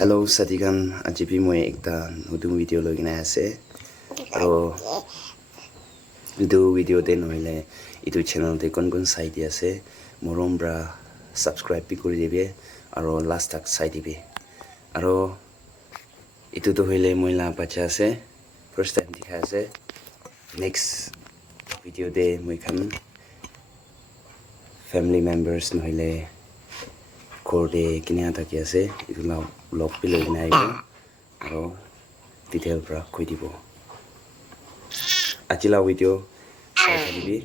Hello Sadigan, আজি भी মই একটা নতুন ভিডিও লৈ কিনে আছে আৰু ভিডিওতে নহলে ইটো চেনেলতে কোন চাই দি আছে মৰম ব্ৰা সাবস্ক্ৰাইব भी কৰি দিবে আৰু লাষ্ট তক চাই দিবে আৰু ইটো তো হইলে মইলা বাচ্চা আছে ফার্স্ট টাইম দেখা আছে নেক্সট ভিডিওতে মই খান ফ্যামিলি মেম্বার্স নহলে ঘৰতে কিনে থাকি আছে ইটো লগ পি লৈ কিনে আহিব আৰু ডিটেইল পৰা কৈ দিব আজিলা ভিডিও চাই থাকিবি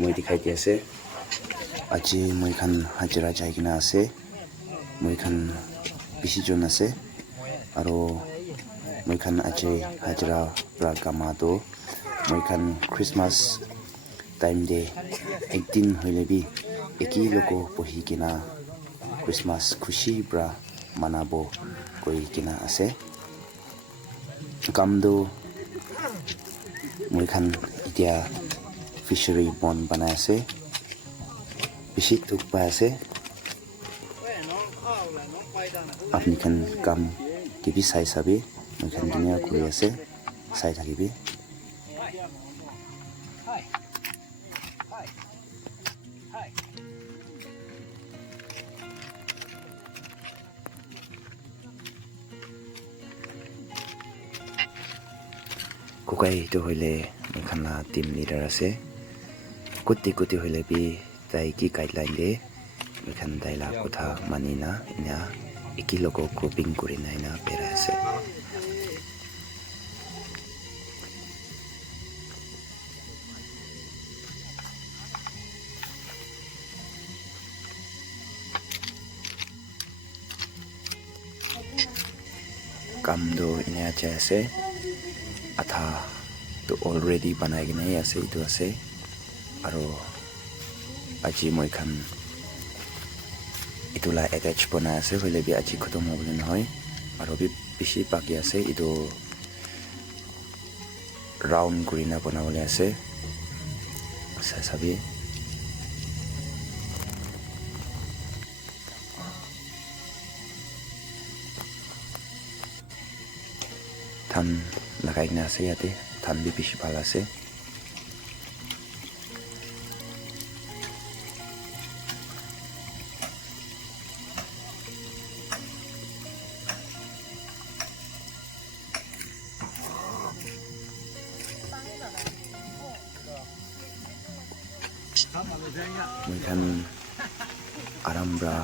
মই দেখাই দি আছে আজি মই খান হাজিৰা যাই কিনে আছে মই খান বিশজন আছে আৰু মই খান আজি হাজিৰা পৰা কামাটো মই খান ক্ৰিসমাস টাইম দে একদিন হইলেবি একই লোক বহি কিনা ক্রিসমাস খুশি ব্রা মানাবো কই কিনা আছে কামদো মই খান ইতিয়া ফিশারি বন বানাই আছে বেশি থুক পাই আছে আপনি খান কাম টিভি চাই চাবি মই খান ধুনীয়া কৰি আছে চাই থাকিবি kukai itu hole mekhana team leader ase kuti hole bi tai ki guideline de mekhan tai la kotha manina ina iki logo grouping kurina ina pera ase kam do ina acha ase atha to already banai gina ase itu ase aro aji moi khan itula attach bana ase hoile bi aji khotom hobole noy aro bi bishi baki ase itu round green banawale ase sabi than lagai na ase yate than bi bishi bhal ase moi khan arambra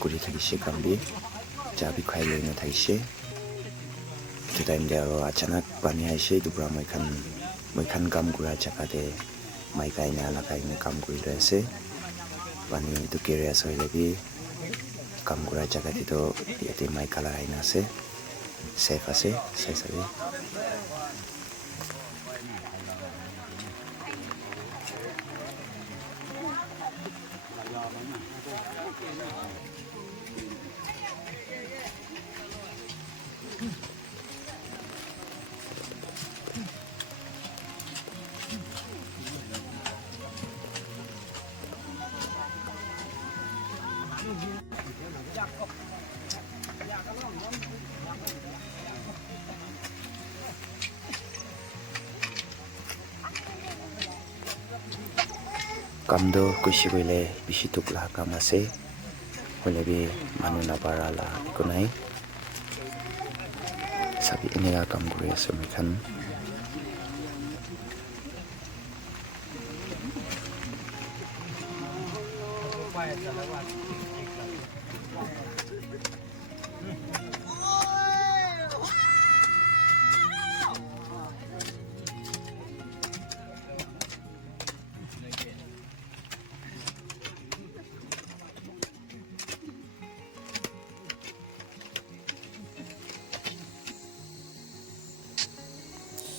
kuri thakise kambi jabi khai lena thaise to time de aro achanak pani aise dubra moi khan kam kura jaka de mai kai na la kai ne kam kuri ase pani to kere ase lebi kam kura jaka de to yate mai kala aina ase safe ase sai sabe kamdo kushi bole bishi tukla kam ase hole bi manu na parala kunai sabi inega kam kuri ase mekhan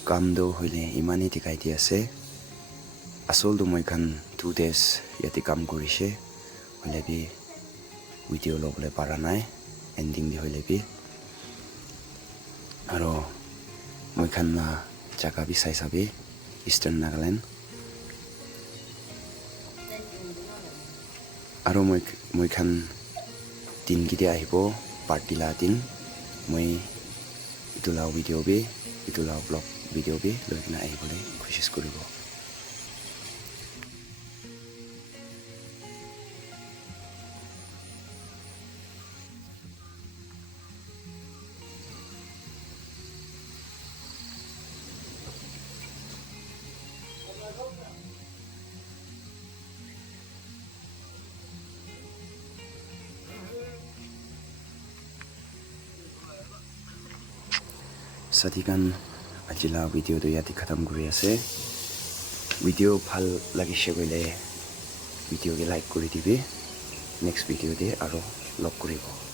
kamdo hoile imani dikai di ase asol do moi khan 2 days yati kam kurise hoile bi video lobole para nai ending di hoile bi aro moi khan na jaga bi sai sabi Eastern Nagaland aro moi khan tin gidi ahibo party la din moi itula video be itula vlog video be loina ai bole koshis koribo Satikan ajila video to yati khatam kuri ase video bhal lagise koile video ke like kuri dibe next video de aro log koribo